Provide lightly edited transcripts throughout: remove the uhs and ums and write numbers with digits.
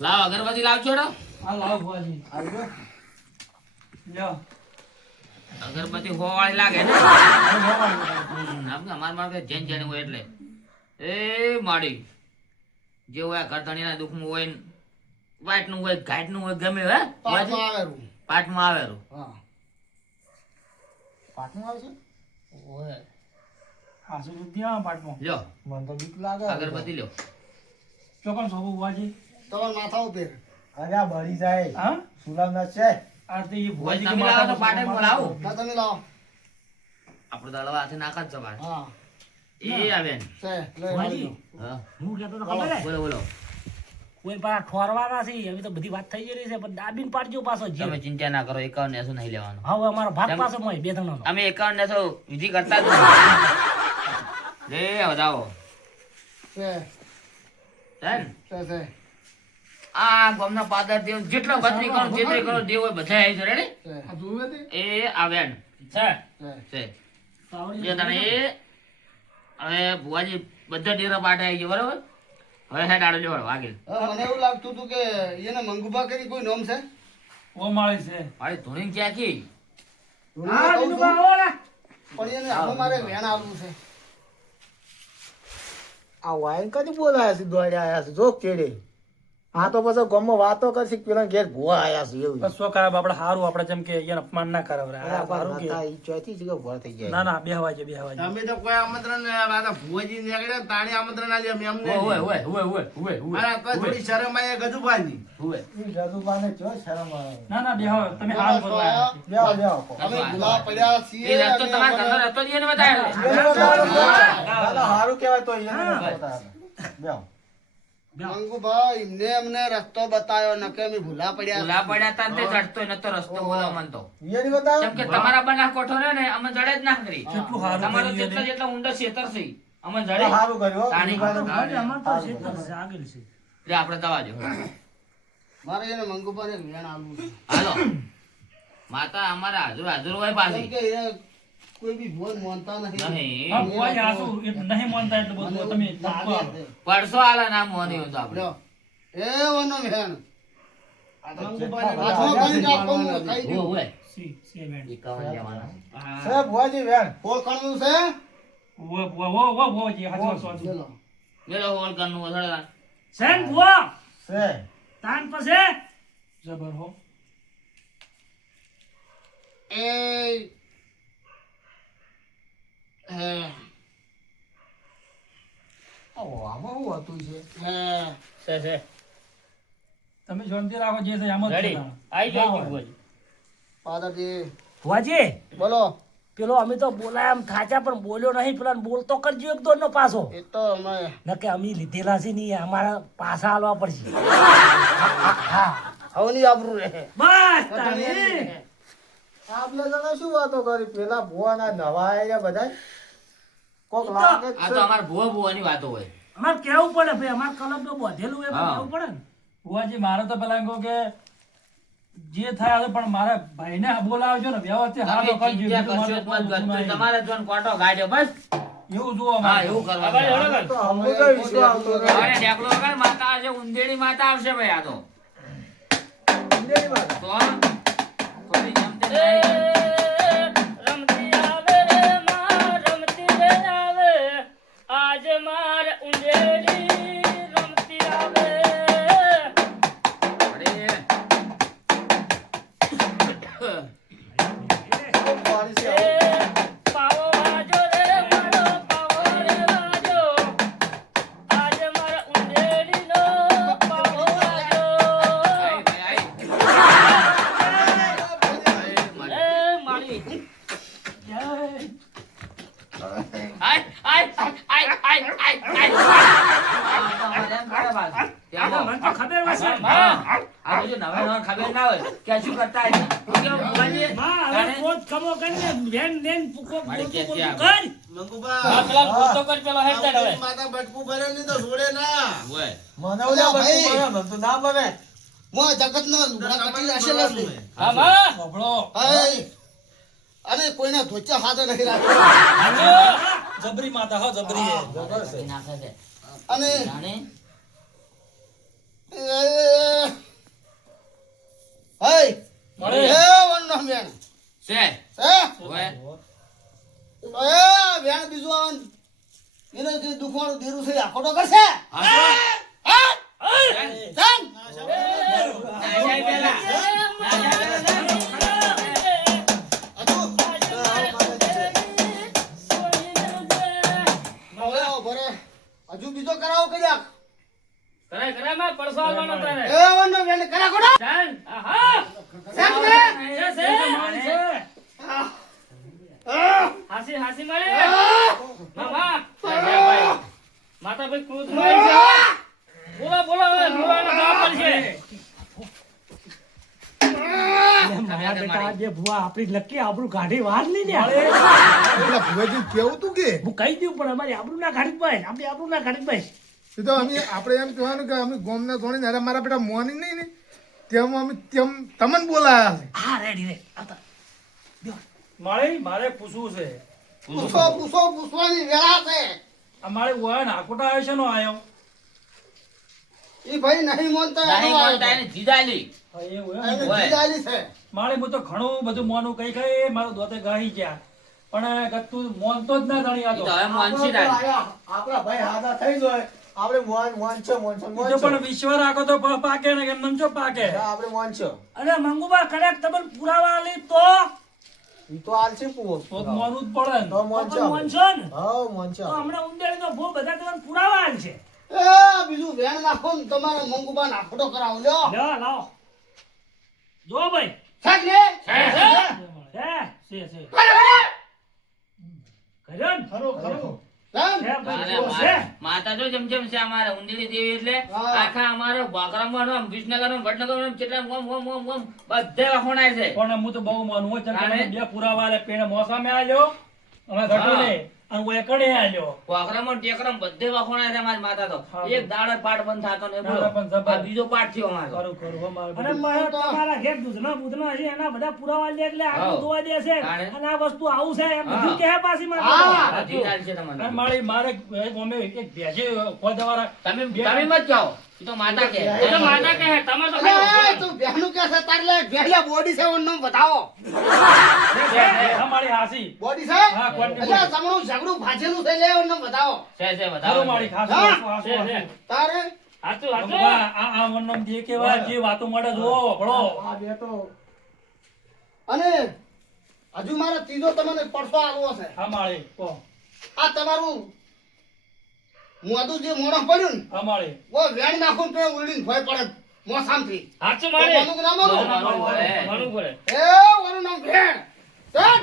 લાવ અગરબત્તી લાવ છોડો. આ લાવ ભુવાજી આવજો લ્યો અગરબત્તી હોવાળી લાગે ને. આમ કે અમાર માર જેન જેન હોય એટલે એ માડી જે હોય ઘરધણીના દુઃખમાં હોય ને વાટનું હોય ઘાટનું હોય ગમે હે પાટમાં આવેલું પાટમાં આવેલું. હા પાટમાં આવે છે ઓય આ શું બુદ્ધિ આ પાટમાં લ્યો મને તો બીક લાગે અગરબત્તી લ્યો. ચોકન સોબુ ભુવાજી તમારા માથા ઉપર અરે આ બળી જાય હા સુલામ ના છે આ તો એ ભુવાજી તમે લાવો તો પાટે બોલાવો. ના તમે લાવો આપણો દળવા હાથે નાખા જ જવાય. હા એ આવે ને. છે લે ભુવાજી હા હું કહેતો તો ખબર હે બોલો બોલો. કોઈ પાછા ઠોરવાના છે હવે તો બધી વાત થઈ ગઈ છે પણ દાબીને પાડજો પાછો જે તમે ચિંતા ના કરો 51 ને શું નહીં લેવાનું. હવે અમારો ભાગ તેમ- પાસે મોય બે ત્રણ અમે 51 ને તો વિધિ કરતા જ નથી. લે વધાવો છે છે ને? છે આ ગામના પાદર દેવ જેટલો બત્રી કરો જેટલી કરો દેવ હોય બધા આવી છે રેડી. છે આ જોવે તે એ આવે ને છે છે પાવડી જે તને એ હવે ભુવાજી બધા ડેરા પાટે આવી ગયો બરોબર. હવે હેડ આડો લેવડ વાગેલ મને એવું લાગતું હતું કે એને મંગુબા કરી કોઈ નામ છે ઓ માળી છે મારી ધૂણી ક્યાં કી હા દીનુબા આવો ને પણ એને આખો મારે વેણ આવવું છે આ વાઈન કદી બોલાયા છે દોડ્યા આયા છે જો કેડે આ તો પછી ગામમાં વાતો કરશે કે પેલા ઘેર ભૂવા આયા છે એવું બસ શું કરાવ આપણે હારું આપણે જેમ કે એને અપમાન ના કરાવ હારું કે ચોથી જગ્યા ભૂવા થઈ ગયા ના ના બેહવા છે તમે તો કોઈ આમંત્રણ આ ભુવાજી નીકળ્યા તાણી આમંત્રણ આલ્યા મેં અમને ઓય ઓય ઓય ઓય ઓય અરે કોઈ થોડી શરમ આવે ગજુભાઈ ઓય જદુબાને જો શરમ આવે ના ના બેહો તમે હારું કરો બેહો બેહો અમે ભૂલા પડ્યા એ છીએ રસ્તો તમારા ઘરનો રસ્તો જ એને બતાવ્યો. દાદા હારું કહેવાય તો એને બેહો મંગુભાઈ એમને રસ્તો બતાવ્યો ન કે અમે ભૂલા પડ્યા ભૂલા પડ્યા તા ને તે ચડતો નતો રસ્તો બોલો મન તો. એને બતાવ્યો કેમ કે તમારા બના કોઠો રહ્યો ને અમે જડે જ ના કરી. કેટલું હારું તમારો કર્યું જેટલા એને. જેટલા ઊંડો છેતર છે અમે જડે. હારું કર્યું તાણી. અમાર તો ક્ષેત્ર છે આગળ છે લે આપણે દવા જો. મારે એને મંગુભાઈને વેણ આલવું છે હાલો માતા અમારા હાજર હાજર હોય કેમ પાછી કે એ કોઈ બી ભૂલ માનતા નથી નહીં. હા ભુવાજી આ શું એ નહીં માનતા એટલે બધું તમે લાગે આપો. છે. પડસો આલા ના મોની હોય તો આપણે. લ્યો. એ વનો વેણ મંગુભાઈને હાથમાં કરીને રાખો, હું ખાઈ હોય, દઉં. હોય. સી બેન 51 લેવાના. છે ભુવાજી વેણ ઓળખાણનું છે વો ભુવાજી હાથ માં ચલો. લેલો હોલ કરનું વસળા. સેન ભુવા છે તાન પાસે જબર હો એ હે ઓ આમાં શું હતું છે હે છે તમે શાંતિ રાખો જે છે આમ જ રેડી છે. આઈ ગયો ભુવાજી. પાદાજી ભુવાજી બોલો પેલો અમે તો બોલાય આમ થાચા પણ બોલ્યો નહીં પેલા બોલતો કરજો એક દોડ નો પાછો એ તો અમે નકે અમે લીધેલા છે નહીં અમારા પાછા આલવા પડશે હવની આબરૂ રહે બસ આપણે તો શું વાતો કરી પેલા ભુવાના નવા આયા બધા કોક લાગે જ આ છે. તો અમાર ભુવા ભુવાની વાતો હોય. અમારે કેવું પડે ભાઈ અમાર કલમ તો બધેલું એ હા. કેવું પડે ને ભુવાજી મારે તો પેલા એમ કહું કે જે થાય હવે પણ મારા ભાઈને બોલાવજો ને વ્યવસ્થિત તમે હાથો કરજો ચિંતા બીજું કરશો મારે જ મત કોઈ કરશો. તમારે જોન કોટો ગાડ્યો બસ. એવું જુઓ હા અમારે. એવું કરવાનું. તો અમને તો વિશ્વાસ આવતો નથી. હવે ઢેકલો વગર માતા આવશે, ઊંધેડી માતા આવશે ભાઈ આ તો. ઊંધેડી વાત. તો થોડી જેમ તેમ નહીં. રમતી આવે રે માં રમતી રે આવે આજ માર ઉંદેડી રમતી આવે વળી. પાડી છે. એ પાવો વાજો રે મારો પાવો રે વાજો આજ માર ઉંદેડી નો પાવો વાજો આઈ ભાઈ, આઈ. એ મારી આઈ, આઈ, આઈ, આઈ, આઈ, આઈ. આ તો અમારે એમ કરે બાજુ. ત્યાં મને તો ખબર હશે હા. આ બધું નવા નવા ખબર ના હોય કે શું કરતા હશે. શું કેવું ભુવાજી? માં હવે તાણે? પોત ખમો કરીને વેન વેન પૂકો મારી બોલતું કે બોલતું ત્યાં. કર મંગુભા પેલા બોલતો કર પેલો હેડ દે હવે માતા બટકું ભરે નહીં તો છોડે ના હોય. મને ઓલા ભાઈ મને તો ના બને હું આ જગતનો લુગડા કટી રાખેલા છે હા માં બબડો હાય. અને કોઈને ધોચા હાથે નથી રાખ્યો જબરી માતા હો જબરી હે નાખે છે. અને જાણે? એ મળે એ વનનો વેણ છે હે ઓય એ વેણ બીજું આવે ને, એને જે દુખવાનું ધીરું છે આખો તો કરશે હાસો હા? ચાલ. આજાય પેલા હવે ભરે હજુ બીજો કરાવો કદાચ કરાય કરાય માં પરસો આવવાનો તારે એ વનનો વેણ કરા કોડો ચાલ આહા સાહેબ ને હાસી હાસી મળે મામા માતા ભાઈ ક્રોધ માં છે બોલો બોલો હવે ભુવાનો જવાબ પડશે મારા બેટા આ બે ભુવા આપણી લકી આબરૂ કાઢી વાર નહીં ને પેલા ભુવાજી કેવું તું કે હું કહી દઉં પણ અમારી આબરૂ ના કાઢી ભાઈ આપણી આબરૂ ના કાઢી ભાઈ એ તો અમે આપણે એમ કહેવાનું કે અમે ગોમના ધોણી અરે મારા બેટા મોર્નિંગ નહીં ને તેમ અમે તેમ તમને બોલાયા છે હા રેડી રે આવતા મારે પૂછવું છે પૂછવાની વેળા છે અમારે ઓય નાકોટા આવ્યો છે નો આયો ઈ ભાઈ નહીં મોનતા નહીં બોલતા એને જીજાલી હા, એવું એમ? એને ઓય. જીજાજી છે મારે હું તો ઘણું બધું મોનું કઈ કઈ મારો દોતે ગાઈ ગયા પણ તું મોનતો જ ના ધણી ઈ હતો તો હવે મોનસી ડાલી આપણા ભાઈ હાથા થઈ જાય આપણે મોન છે ઈ તો પણ વિશ્વ રાખો તો પાકે ને કેમ નમજો પાકે આપણે મોન છે અને મંગુબા કદાચ તમને પુરાવા આલી તો ઈ તો આલસી પૂરો તો જ મોનું જ પડે ને. મોન છે પણ મોનસો ને હા મોન છે તો હમણાં ઉંદેડી નો ભૂ બધા તમને પુરાવા આલ છે એ બીજું વેણ નાખો ને તમારે મંગુબા નાખોટો કરાવો લ્યો લ્યો લાવો જો ભાઈ સાક ને છે છે કર્યો ને ખરો ખરો ચાલ. છે ભાઈ અરે જો છે માતા જો જેમ જેમ છે અમારે ઉંદીડી દેવી એટલે હા. આખા અમારે બાગરામાં આમ વિસનગર વડનગર કેટલા ઓમ બધે વખણાય છે પણ હું તો બહુ માનું હોય તાણે? ચલ બે પુરાવા આલે પેણે મોસામે આલ્યો અમે ઘટો ને અને હું એકડે આલ્યો બાગરામાં ટેકરામ બધે વખણાય છે અમારી માતા તો હા. એક દાડો પાઠ બંધ થતો ને બોલો દાડો પણ જબર. આ બીજો પાઠ થયો અમારો કરું કરું હો મારે અને બધું. મારે તમારા ઘેર દૂધના બૂધના છે એના બધા પુરાવા લે એટલે આટલું હા. ધોવા દે છે તાણે? અને આ વસ્તુ આવું છે એમ બધું હા. કહે પાછી મારે હા. આ જીજાલ છે તમને અને મારે અમે એક ભેજે ખોદવાળા તમે મત કહો ઈ તો માતા કે એ તો માતા કહે તમે તો અરે તું બેહનું કે છે તારે લે બેહલા બોડી છે ઓન નામ બતાવો અમારી હાસી બોડી છે હા, quantity એટલે તમારું ઝઘડું ભાજેલું છે લે ઓન નામ બતાવો છે ખરું વધારો મારી હાસુ હા. હાસુ છે, હાસુ છે. તારે હાચું હાચું ભગવાન, આ વનમ જે કેવા જે વાતો મળે જો ભળો આ બે તો અને હજુ મારે ત્રીજો તમને પડતો આવવો છે હા માળી કો આ તમારું મોઢું જે મોણસ પડ્યું ને હા માળી ઓ વેણ નાખો ને તો ઉડીને ભય પડે મોસામથી હાચું તો મારે કોનું નામ હતું? મારું પડે. માનવું પડે એ ઓનું નામ ભેણ ચાલ.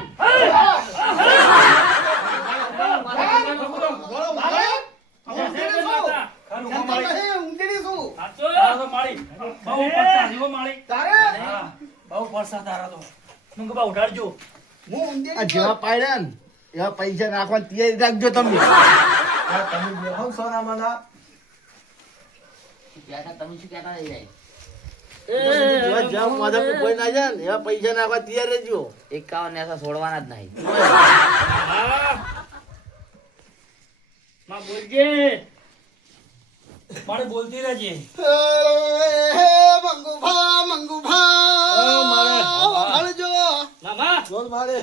ઊંધીડી શું? ખરું એમ તો માળી નહીં, ઊંધીડી શું? હાચું તારા તો માળી બહુ પરસા જીવો માળી તારે હા બહુ પરસા તારા તો મંગબા ઉઠાડજો હું ઊંધીડી આ જેવા પાડ્યા ને એવા પૈસા નાખવાની તૈયારી રાખજો તમે તમે બેહો સોના માના તમે શું કહેતા રહી જાય જેવા જેવા માધા પર કોઈ ના જાય ને એવા પૈસા નાખવા તૈયાર રહેજો 51 ને એસા છોડવાના જ નહીં હા માં બોલજે મારે બોલતી રહેજે મંગુભા હળજો મામા બોલ મારે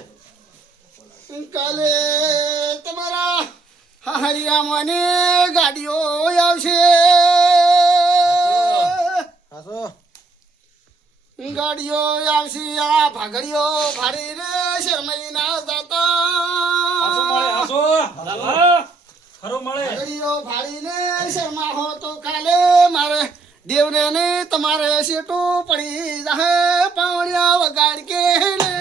કાલે તમારા હારિયામાં ને ગાડીઓ આવશે ગાડીઓ આવશે આ ભાગડીઓ ભારી રે શરમાઈ ના હાસો માળી જાતા હાસો ખરું મળે ભાગડીઓ ભારીને શર્મા હો તો કાલે મારે દેવને ને તમારે સેટું પડી જાહે પાવણિયા વગાડ કે લે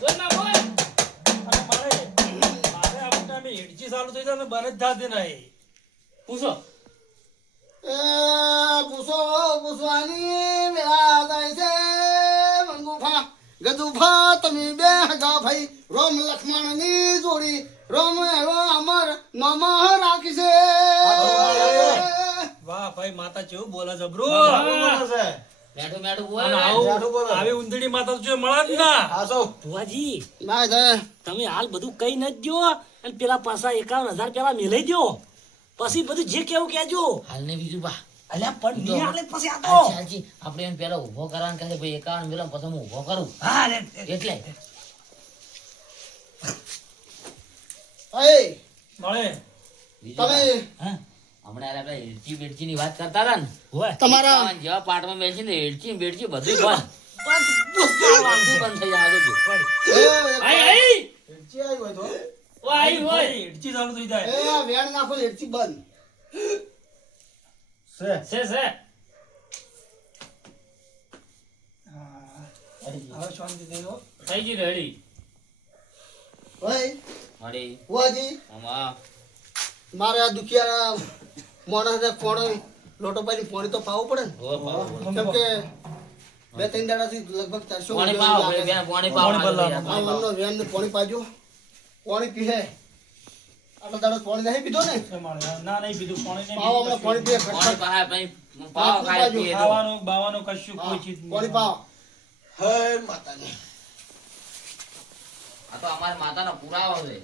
બોલ માં બોલ અને મારે આ મોટાની હેડજી ચાલુ થઈ જાય ને બને જ થાતી નહીં પૂછો એ પૂછવાની વેળા જાય છે મંગુભા ગજુભા તમે બે હગા ભાઈ રોમ લક્ષ્મણ ની જોડી રોમ એવો અમર નમ રાખી છે વાહ ભાઈ માતા કેવું બોલે જબરો મેઠું મેઠું બોલ અને ને. આવું આવી ઉંદડી માતા તો જો મળે જ ના ભુવાજી ના જાય તમે હાલ બધું કઈ ન દો અને પેલા પાછા 51,000 પેલા મેલાઈ દો પછી બધું જે કેવું કેજો હાલ ને બીજું બા અલ્યા પણ નહીં આલે પછી આ તો હાચી, હાચી. આપણે એમ પેલા ઊભો કરવાનું કહે છે, ભાઈ 51 મિલો પછી હું ઊભો કરું હા રે એટલે એ મળે બીજું તમે બા, હમણાં આપણે હેડચી બેડચીની વાત કરતા હતા ને હોય તમારા 51 જેવા પાટમાં બેસી ને હેડચી ને બેડચી બધું બંધ બધું થઈ જાય તો આઈ આઈ હેડચી આવી હોય તો ઓ આઈ હોય હેડચી ચાલુ થઈ જાય આ વેણ નાખો ને હેડચી બંધ છે હવે શાંતિ થઈ ગયો. થઈ ગઈ રેડી ભાઈ મળી બુઆજી આમાં મારે આ દુખિયા માણસને કોણ લોટો પાણી પાણી તો પાવું પડે ને કેમ કે 2-3 દાડાથી લગભગ 400 પાણી પાવો ભાઈ, બેન, પાણી પાવો. પાણી ભરલા. આ મનનો વેણને પાણી પાજો પાણી પીહે આટલા દાડા પાણી નહીં પીધો ને એ મળે. ના નહીં પીધું પાણી નહીં પાવો હમણાં પાણી પીએ પાણી ખટખટ પાહે પછી પાવો ખાય પીએ તો. ખાવાનું બાવાનું કશું કોઈ ચીજ નહીં. પાણી પાવો હે માતાજી આ તો અમારા માતાનો પુરાવો છે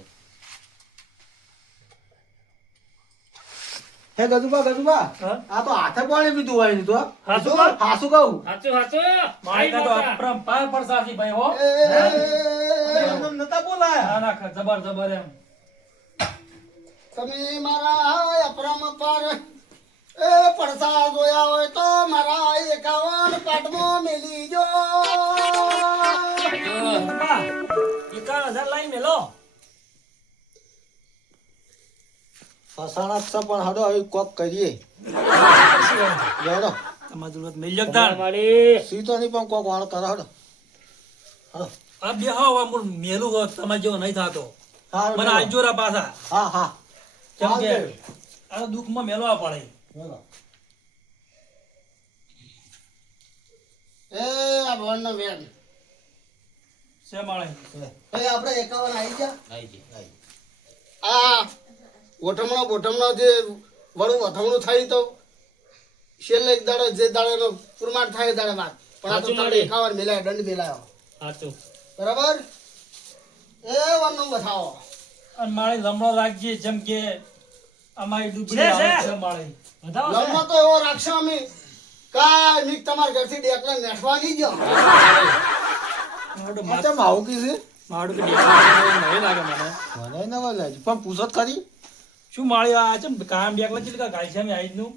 હે ગજુબા હા? આ તો હાથે પાણી પીધું હોય ને તો હાચું કહું? હાસું કહું હાચું હાચું મારી કાં તો અપરંપાર પરસાથી ભાઈ હો એમ નતા બોલાયા ના ના જબર જબર એમ તમે મારા અપરંપાર એ પડસા જોયા હોય તો મારા 51 પાટમાં મેલી જો 51,000 લાઈ મેલો ફસાણા છે પણ હાડો હવે કોક કરીએ લેડો તમારી જરૂરત મિલ જગદાન મારી સીતો નહીં પણ કોક વાળ કરો હાડો હાડો આ બે હા હું મેલું હોત તમારે જેવો નહીં થતો મને આજોરા પાછા હા હા કેમ કે આ દુઃખમાં મેલવા પડે એ આ ભવનનો વેણ છે મળે એ આપણે 51 આવી ગયા આઈ જી, આઈ. આ બોટમનો જે વળું વધમણું થાય તો છેલ્લે એક દાડો જે દાડો પુરમાટ થાય એ દાડે વાત પણ આ તો સાચું તમે મારી. 51 મિલાય દંડ મિલાયો હાચું બરાબર એ વનનું બતાવો અને મારે લમણો રાખજે જેમ કે અમારી ડૂબડી છે, આવે છે. છે મારે બતાવો છે. લમણો તો એવો રાખશો અમે કાંઈ નીક તમારા ઘરથી ડેકલા નેઠવા નહીં ગયો મારું આવું કીધું મારું નહીં લાગે મને મને ન બોલે પણ પૂછત કરી શું માળી આ છે કામ બેકલા છે કે ગાય છે અમે આઈ નું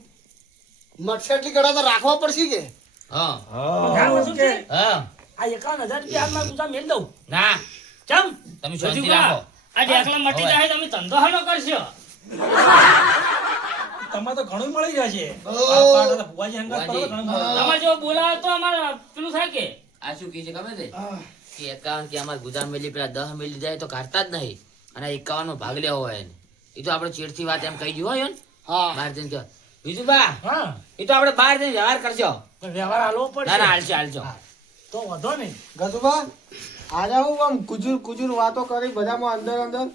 મટસેટલી કડા તો રાખવા પડશે કે હા ધ્યાન વસ્તુ છે. હા આ 51,000 રૂપિયા હાલમાં તું મેલ દઉં ના ચમ તમે શાંતિ હજુ રાખો આ ઢેકલા મટી હવે. જાય તમે ધંધો હાનો કરશો તમારે તો ઘણું મળી જાય છે ઓ. આ પાટા તો ભુવાજી હંગાત કરો તો ઘણું મળે. તમારે જો બોલાવો તો અમારે પેલું થાય કે આ શું કહે છે ખબર છે કે 51 કે અમારે ગુદામ મેલી પેલા 10 મેલી જાય તો કાઢતા જ નહીં અને 51 માં ભાગ લેવો હોય એને. એ તો આપણે ચેડથી વાત એમ કહી દીધું હોય ને હા બહાર જઈને કહો. બીજું બા હા એ તો આપણે બહાર જઈને વ્યવહાર કરજો પણ વ્યવહાર હાલવો ના ના પડશે હાલજો તો વધો નહીં ગજુબા આજે હું આમ કુજુર વાતો કરી બધામાં અંદર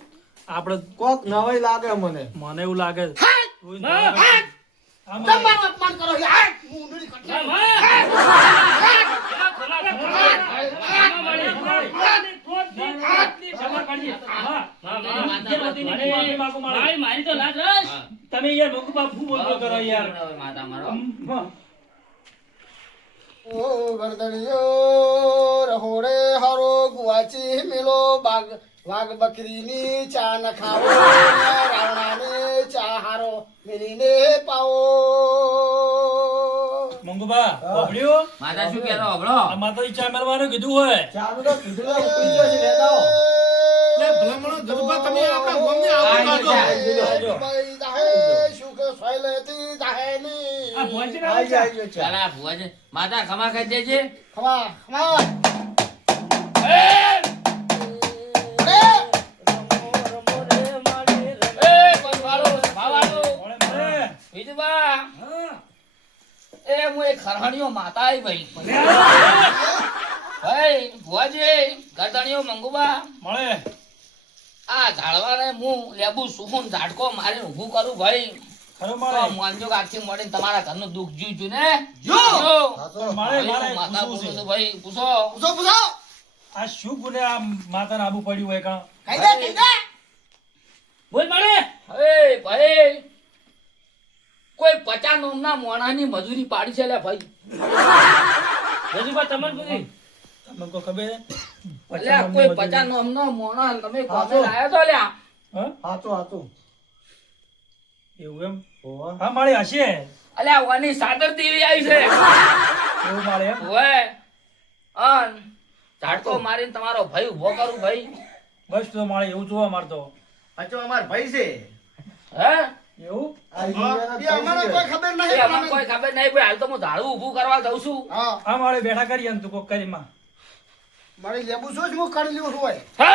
આપણે કોક નવાઈ લાગે મને મને એવું લાગે છે. કોઈ ના હા, લાગે. આમાં તમારું અપમાન કરો યાર મુંડળી કટલી. મારી તો લાજ રસ હા. તમે યાર મગુ બાપુ બોલતો કરો યાર હવે માતા મારો ઓ ગરદણીયો રહોડે હારો ગુવાચી મેલો વાઘ બકરીની ચા ન ખાવો રાવણાને ચા હારો મેલીને પાવો મંગુબા બોબડ્યું માતા શું કહેતો હબળો આમાં તો ઈ ચા મેળવાનું કીધું હોય ચાનું તો કીધું ને ઉકળી ગયો છે લેતા આવો. લે ભલામણો ગજુભા તમે આપણા ગામને આવો કાઢો. ભાઈ દાહે શુક સોયલેતી દાહે ની. આ ભોંયજી ના આઈ જાય, આઈ જાય. ચાલા ભુવા છે માતા ખમા ખાઈ દેજે ખમા ખમા બીજું બા એ હું એક ખરહાણીઓ માતા આવી ભાઈ ભાઈ ભુવાજી ગરદણીઓ મંગુબા મળે આ ઝાડવાને હું લેબુ સુકૂન ઝાડકો મારીને ઊભું કરું ભાઈ ખરો તો મળે માનજો કે આજથી મળીને તમારા ઘરનું દુઃખ જીવજુ ને મળે મળે માતા પૂછવું પૂછું છે. છું ભાઈ પૂછો પૂછો પૂછો આ શું ગુને આ માતાને આબુ પડ્યું હોય કાં કહી દે બોલ મારે હવે ભાઈ કોઈ 50 નોમના મોણાની મજૂરી પાડી છે લે ભાઈ. રજુભા તમને પૂછી. તમને કોઈ ખબર છે? અલ્યા કોઈ 50 નોમનો મોણા તમે કોમે લાયો તો લ્યા. હા? હાચું હાચું એવું એમ? હા માળી હશે. અલ્યા વાની સાદર દેવી આવી છે. એવું માળી એમ? ઓય અન ઝાટકો મારીને તમારો ભાઈ ઉભો કરું ભાઈ. બસ તો માળી એવું જોવા મારતો. અચો અમાર ભાઈ છે. હે એવું? એ અમારે કોઈ ખબર એ નહીં અમને કોઈ ખબર નહીં ભાઈ. હાલ તો હું ઝાડું ઊભું કરવા જઉં છું. હા હા માળી બેઠા કરીએ ને તું કોક કરીમાં. મારી લેબુ શું જ હું કરી લેવું છું હોય હે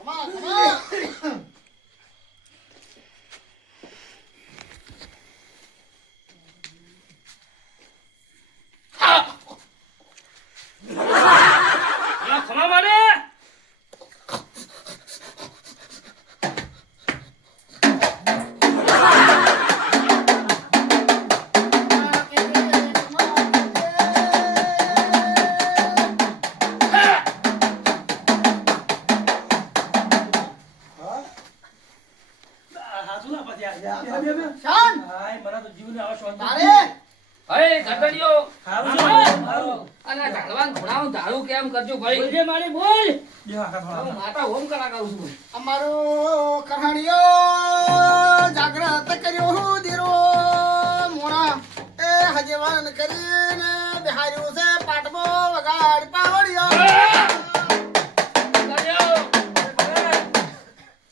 કમા કમા અલ્યા ખમા મારે. હાચું ના પછી આ. શાન હાય, મને તો જીવને આવા શોખ તારે નથી. હે ગટડીઓ હારું છે, હારું. અને ઝાડવાન ઘોડાનું ઝાડું કેમ કરજો ભાઈ. બોલજે મારી બોલ. બે આખા થોડા. હું માતા હોમ કરા કરું છું. અમારો કહાણીઓ જાગ્રત કર્યો હું દીરો મોણા એ હજવાન કરીને બિહાર્યું છે પાટમો વગાડ પાવડિયો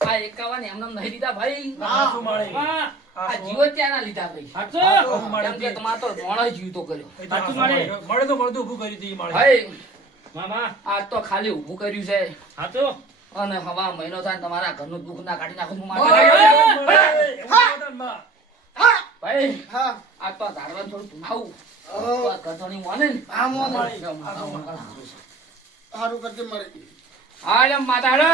આ 51 એમને નહીં લીધા ભાઈ. હાચું માળી. હા, આ જીવો ત્યાંના લીધા ભાઈ. હાચું માળી. કેમ કે તમારો તો મોણો જીવતો કર્યો. એ તો હાચું માળી. મળે તો મળતું ઊભું કરી હતી માળી. ભાઈ મામા આજ તો ખાલી ઊભું કર્યું છે. હાચું? અને હવા મહિનો થાય ને તમારા ઘરનું દુઃખ ના કાઢી નાખું હું ઓય, મારા. હા ભાઈ હા આજ તો ધારવાનું થોડું ભૂલાવું. ઓ ગધોની મોને ને. આ મો માળી. હારું કરજે મારે હા એટલે માતા રે.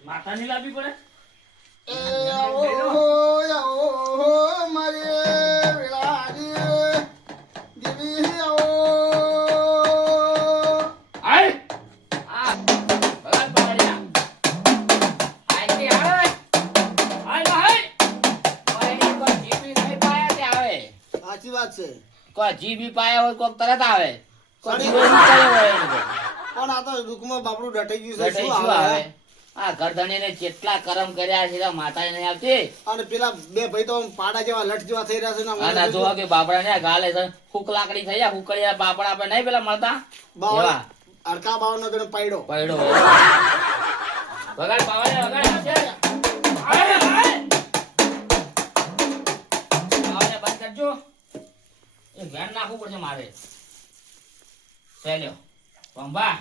માતા ની લાવવી પડે. એ આવો આવો મારે વેળાની દેવી આવો આય આ ભગવાન પકડ્યા. આય કે આવે. આય ભાઈ. કોઈ કોઈ જીબી નહીં પાયા તે આવે. સાચી વાત છે કોઈ જીબી પાયા હોય કોક તરત આવે. કોઈ સારી જીવો નહીં પાયો હોય એને તો. પણ આ તો દુઃખમાં બાપડું ડટાઈ ગયું છે ઘટે શું શું આવે આવે. આ ગરધણીને કેટલા કરમ કર્યા છે તો માતાએ નહીં આવતી. અને પેલા બે ભાઈ તો પાડા જેવા લટ જેવા થઈ રહ્યા છે ને અને આ જોવા કે બાપડા ને ગાલે છે ફૂક લાકડી થઈ જાય ફૂકડિયા બાપડા આપણે નહીં પેલા મળતા બાવળ એવા અડકા બાવળનો જણ પાડ્યો પૈડો વગાડ પાવડે વગાડ આય આય પાવડે બંધ કરજો. એ વેણ નાખવું પડશે મારે. ચાલ્યો પંબા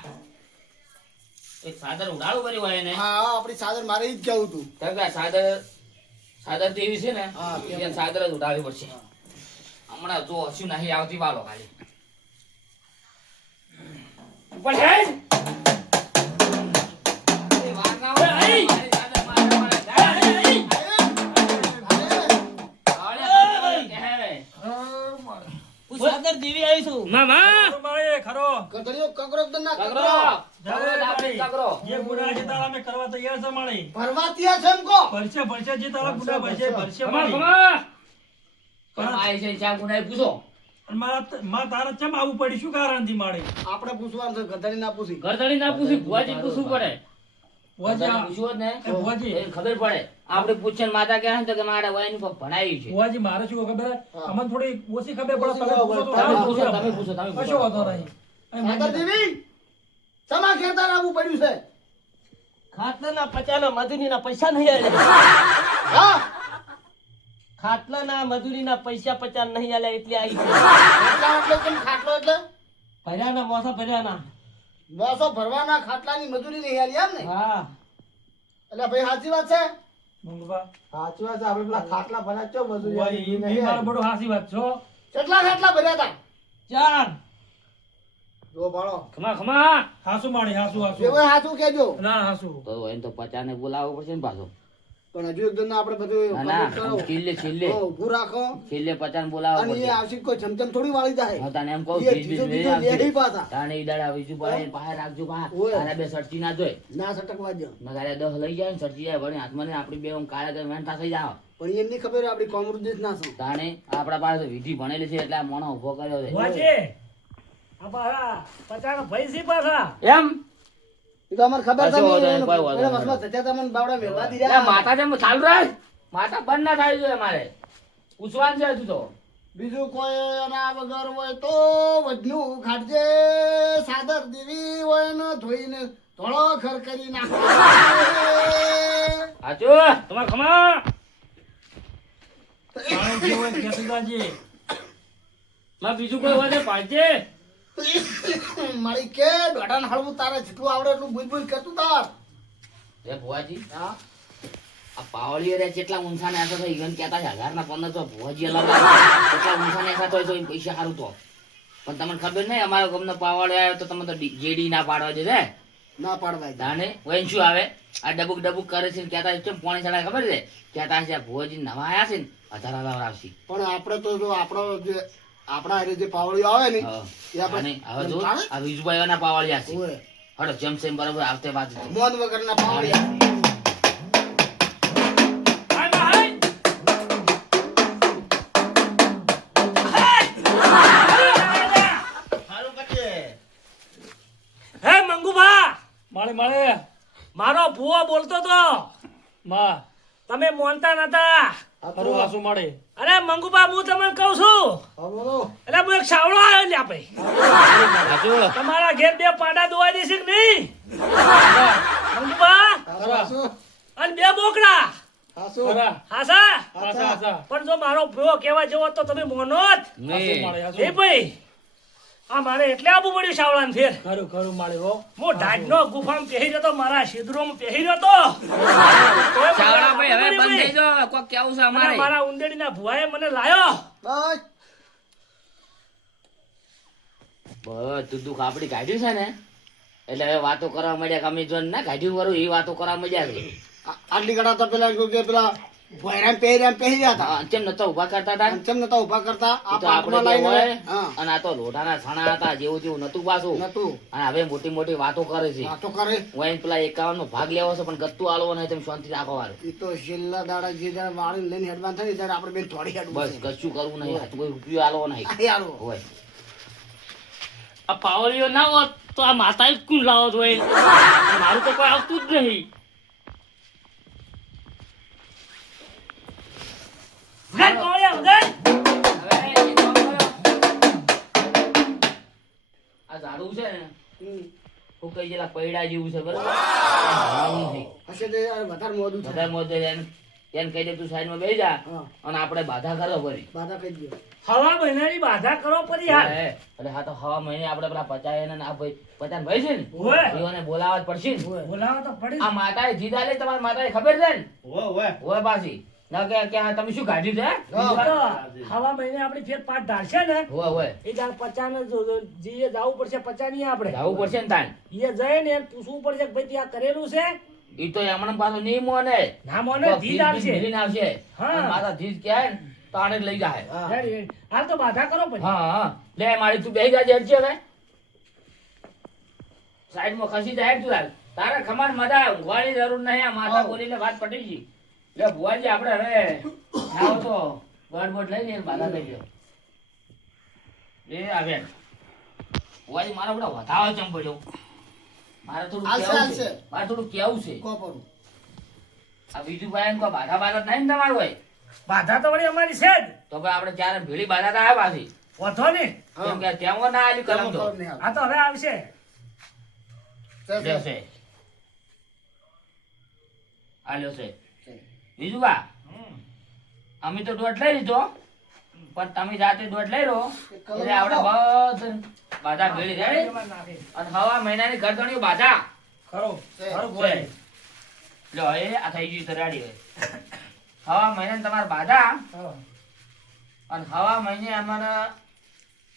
એક સાદર ઉડાડું કર્યું હોય એને. હા આપણી સાદર મારે ઈ જ કેવું હતું તગા સાદર દેવી છે ને હા, એને સાદર જ ઉડાડવી પડશે. હમણાં જો હસ્યું નહીં આવતી વાલો ખાલી ઉપર હેડ. એ વાર ના હોય. મારી સાદર મારે જાય. આવડે કહે. હું સાદર દેવી આવી છું. હાચું માળી, ખરો. ગધડીઓ કગરો એકદમ ના કગરો કગરો કગરો દાબી કગરો. જે ગુના છે તારા અમે કરવા તૈયાર છે માળી. ભરવા ત્યાં છે એમ કો ભરશે ભરશે જે તારા ગુના ભરશે ભરશે માળી. કેમ આઈ છે ચા ગુનાઈ પૂછો. અને મારા તારા ચમ આવું પડ્યું શું કારણથી માળી? આપણે પૂછવાનું છે ગધડી ના પૂછી ઘરધણી ના પૂછી ભુવાજી પૂછવું પડે. ભુવાજી આ- પૂછવું જ ને એ ભુવાજી એ ખબર પડે. આપણે પૂછે ને માતા કહે ને તો કે મારા વયનું કોક ભણાવ્યું છે. ભુવાજી મારે શું ખબર અમને થોડી ઓછી ખબર પડે ઓછી તમે ખબર પૂછો તો પડે. સારું તમે પૂછો, તમે પૂછો, તમે કશો પૂછો. વાંધો નહીં. અહીં સાદર મંદિર- દેવી સમા ખેતર આવું પડ્યું છે ખાટલાના પચાના મજૂરીના પૈસા નહીં આલે. હા ખાટલાના મજૂરીના પૈસા 50 નહીં આલે એટલે આવી છે. ખાટલા એટલે કેમ ખાટલો એટલે ભર્યાના મોસા ભર્યાના. મોસો ભરવાના ખાટલાની મજૂરી નહીં આલી એમ ને હા એટલે ભાઈ સાચી વાત છે મંગવા. સાચી વાત છે આપણે પેલા ખાટલા ભર્યા છો ભુવાજી, એ મારું બધું હાચી વાત છો. કેટલા ખાટલા ભર્યા હતા 4 જો ભાળો ખમા ખમા હાસુ માળી હાસુ હાસુ. એવું સાચું કેજો ના હાસુ. તો એને તો 50 ને બોલાવવું પડશે ને પાછો. પણ હજુ એકદમ આપણે બધું ના ના complete કરો. છેલ્લે છેલ્લે હો, ઊભું રાખો છેલ્લે 50 બોલાવો અને એ આવશે કોઈ જમજમ થોડી વાળી જાય હું તને એમ કહું એ બીજ બીજો બીજ બીજો લઈ લેહી આવજે. પાછા તાણે ઈ દાડા આવીશું ભાઈ બહાર રાખજો બહાર ઓય. તારા બે સરચી ના જોય ના સટકવા દો નગારે 10 લઈ જાય ને સરચી જાય વળી હાથમાં ને આપણી બે આમ કાળા કરી વેંઠા થઈ જાવ પણ એમની ખબર આપણી કોમરુદેશ ના છો તાણે આપણા પાસે વિધિ ભણેલી છે એટલે આ મોણો ઉભો કર્યો છે ભુવાજી આ પાછા પચાનો ભાઈ છે પાછા એમ એ તો અમારે ખબર કશો વાંધો તમે નહીં, કોઈ વાંધો પેલા નહીં. વસમાં થતા તમને બાવડા મેળવા એટલે દીધા માતા જેમ ચાલુ રહે માતા બંધ ના થાય જોઈએ અમારે પૂછવાનું છે હજુ તો બીજું કોઈ એના વગર હોય તો વજનું ખાટજે સાદર દેવી હોય ને ધોઈને ધોળો ખર કરી નાખો હાચું તમાર ખમા પાણી જે હોય કહેતું જાજે. માં બીજું કોઈ હોય પાડજે મારી કે દોઢાને હળવું તારે જેટલું આવડે એટલું બુજ બુજ કરતું તાર એ ભુવાજી હા આ પાવળીઓ રે કેટલા ઊંચા ને થઈ ઈવન કહેતા છે 1000 ના 1500 ભુવાજી અલગ કેટલા ઊંચા ને થતો હોય તો એ પૈસા સારું તો પણ તમને ખબર નહીં અમારા ગામનો પાવળિયો આવ્યો તો તમે તો જેડી ના પાડવા દે રે ના પાડવાય દાને વૈન શું આવે આ ડબુક ડબુક કરે છે ને કહેતા છે કેમ પોણી ચડાય ખબર છે કહેતા છે આ ભુવાજી નવા આયા છે ને 1000 આવશે પણ આપણે તો જો આપણો જે આપણા હારે જે પાવળીઓ આવે ને હા. એ આપણે અને હવે જો આ વિજુભાઈઓના પાવળિયા છે ઓય, હડો જેમ સેમ બરાબર આવતે વાત છે. મોન વગરના પાવળિયા સારું કરજે. હે મંગુભા મળે મળે મારો ભુવો બોલતો તો માં તમે મોનતા નતા ખરું હાસું મળે અરે મંગુભા હું તમને કહું છું હા બોલો એટલે હું એક સાવળો આવ્યો લે આપણે હાચું? તમારા ઘેર બે પાડા દોવા દેશે કે નહીં મંગુભા હાસુ અને બે બોકડા હાસુ ખરા હાસા હાસા હાસા પણ જો મારો ભુવો કહેવા જેવો તો તમે મોનો જ હાસું નહીં. મળે એ હાસું ભાઈ આ મારે એટલે આબુ પડ્યું સાવળાને ફેર ખરું ખરું મળે હો હું ઢાઢનો ગુફામાં પહેરી રહ્યો તો મારા સિદ્રોમાં પહેરી રહ્યો તો તોય મને ચાવડા ભાઈ હવે ખબર બંધ નહીં થઈ જાઓ કોક કેવું છે અને અમારે મારા ઉંદેડીના ભુવાએ મને લાયો બસ બધું દુઃખ આપડી કાઢ્યું છે ને એટલે હવે વાતો કરવા મળ્યા કે અમે જો ના કાઢ્યું વરું એ વાતો કરવા મળ્યા છે આટલી ગળા તો પેલા કે પેલા ભોયરામ પહેર્યા હતા હા, કેમ નતા ઉભા કરતા હતા અને ચમ નતા ઉભા કરતા ઈ આ તો આપણે પાટમાં જે હોય લાઈને હા અને આ તો લોઢાના છણા હતા જેવું જેવું નતું પાછું નતું અને હવે મોટી મોટી વાતો કરે છે વાતો કરે હું એને પેલા 51 નો ભાગ લેવો છે પણ ગત્તું આલવો નહીં તેમ શાંતિ રાખો વારે એ તો છેલ્લા દાડા જે દાડા વાળીને લઈને હેડવાન થાય ને ત્યારે આપણે બેન થોડી હેડવું બસ છે. કશું કરવું નહીં હાથ કોઈ રૂપિયો આલવો નહીં આ યારો. હોય આ પાવલીઓ ના હોત તો આ માતા કુલ લાવો જોઈએ મારું તો કોઈ આવતું જ નહીં વગાડ પાવલિયા, વગાડ. હવે એક કામ કરો. આ ઝાડું છે ને હમ. હું કઈ જેલા પૈડા જેવું છે બરાબર ભણવાનું નહીં. હશે તે યાર વધારે મોડું થાય વધારે મોઢે એને કહી દે તું સાઈડમાં બેસી જા હા અને આપણે બાધા કરો ફરી બાધા કહી દો હવા મહિનાની બાધા કરો પડી યાર એટલે હા તો હવા મહિને આપણે પેલા પચાય ને આ ભાઈ પચાન ભાઈ છે ને ઓય. એઓને બોલાવવા જ પડશે ને બોલાવો તો પડી આ માતાએ જીદા લે તમારી માતાએ ખબર છે ને ઓવે, ઓવે. ઓય પાછી ના કે આ તમે શું કાઢ્યું છે હવા મહિને આપણી ફેર પાટ ઢાળશે ને ઓય ઓય એ જાણ પચાને જીએ જવું પડશે પચા નહીં આપણે જવું પડશે ને તાણ એ જઈને એને પૂછવું પડશે કે ભાઈ ત્યાં કરેલું છે ઈ તો એમણે પાછો નહીં મોને ના મોને ધીર આવશે મિલીને આવશે હા. અને માતા ધીજ કહે ને તો આને જ લઈ જાય હા રેડી, રેડી. હાલ તો બાધા કરો પછી હા હા લે મારી તું બેસી જાજે હરજી હવે સાઈડમાં ખસી જાય તું હાલ તારે ખમાન મજા ઊંઘવાની જરૂર નહીં આ માતા બોલીને વાત પટી ગઈ લે ભુવાજી આપણે હવે આવો તો ગડબડ લઈ લઈએ બાધા થઈ ગયો એ આવે ભુવાજી મારા બધા વધાવો ચમ પડ્યો મારે થોડું હાલશે, કેવું હાલશે. છે મારે થોડું કેવું છે કો પડું આ બીજું ભાઈ કોઈ બાધા બાધા નહીં ને તમારું હોય બાધા તો વળી અમારી છે જ તો ભાઈ આપણે ચારે ભેળી બાધા તો આવ્યા પાછી વધો નહીં કેમ કે ત્યાં ના આલી કલમ તો નહીં આવે. આ તો હવે આવશે લેશે આલ્યો છે બીજું કા અમે તો દોઢ લઈ લીધો પણ તમે જાતે દોઢ લઈ લો એટલે આપણે બધું બાધા ભેળી રહે અને હવા મહિનાની ગરદણીઓ બાધા ખરો છે. ખરું છે. બોલે લો એ આ થઈ ગયું તરાડી હવે હવા મહિનાની તમારે બાધા હા. અને હવા મહિને અમારે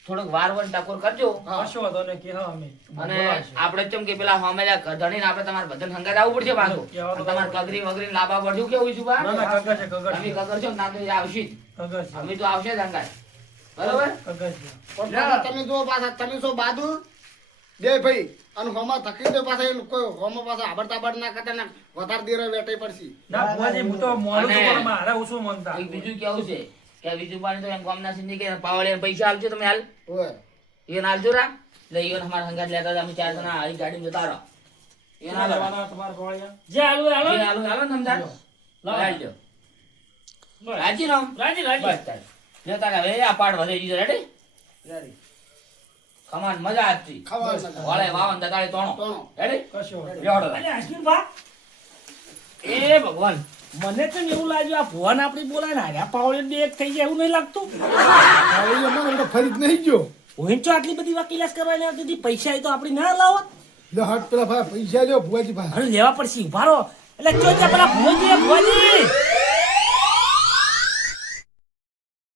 થોડોક વાર વર ટકોર કરજો કશો વાંધો નહીં, કે હા અમે અને બોલાવશું. આપણે ચમ કે પેલા હોમેલા ધણીને આપણે તમારે બધાને હંગાત આવવું પડશે પાછું. કહેવાનું અને તમારે કગરી વગરી લાવવા પડશે કેવું છું બા ના ના કગર છે કગર તમે છે કગર છો ને ના તો એ આવશે જ. કગર છે અમે તો આવશે જ હંગાત બરોબર કગર છે પણ પાછા તમે જો પાછા તમે છો બહાદુર બે ભાઈ અને હોમાં થકી દે પાછા એ કોઈ હોમાં પાછા આબડ તાબડ ના કરતા ના વધારે દેર વેટાઈ પડશે ના ભુવાજી હું તો મોડું છું અને- પણ મારે ઓછું મનતા એક બીજું કેવું છે કે બીજું પાણી તો એમ ગામના સિંધી કે પાવળે પૈસા આપજો તમે હાલ ઓય એને હાલજો રા એટલે ઈવન અમારા હંગાત લેતા હતા, અમે 4 જણા આવી ગાડીમાં જતા રહો એને હાલો રા. તમારા ગોળિયા જે હાલવું એ હાલો. એને હાલો હાલો ને સમજાય લાવો. હાલજો રાજી રામ રાજી રાજી બસ તારે જતા રહે હવે આ પાડ વધે દીધો રેડી ખમાન મજા આવતી ખાવા વાળે વાવન દગાડે તોણો તોણો. રેડી કશો વાંધો નહીં. લેવડો અરે અશ્વિનભા, એ ભગવાન મને તો એવું લાગ્યું આ ભુવન આપણી બોલાય ને હાર્યા પાવડે બે એક થઈ જાય એવું નહીં લાગતું. હવે અમારે તો ફરી જ નહીં ગયો હું તો આટલી બધી વકીલાત કરવાની આવતી હતી, પૈસા એ તો આપણી ના લાવત. લે હાથ પેલા ભાઈ પૈસા લ્યો ભુવાજી ભાઈ હવે લેવા પડશે ઉભા રહો. એટલે જો ત્યાં પેલા ભુવનજી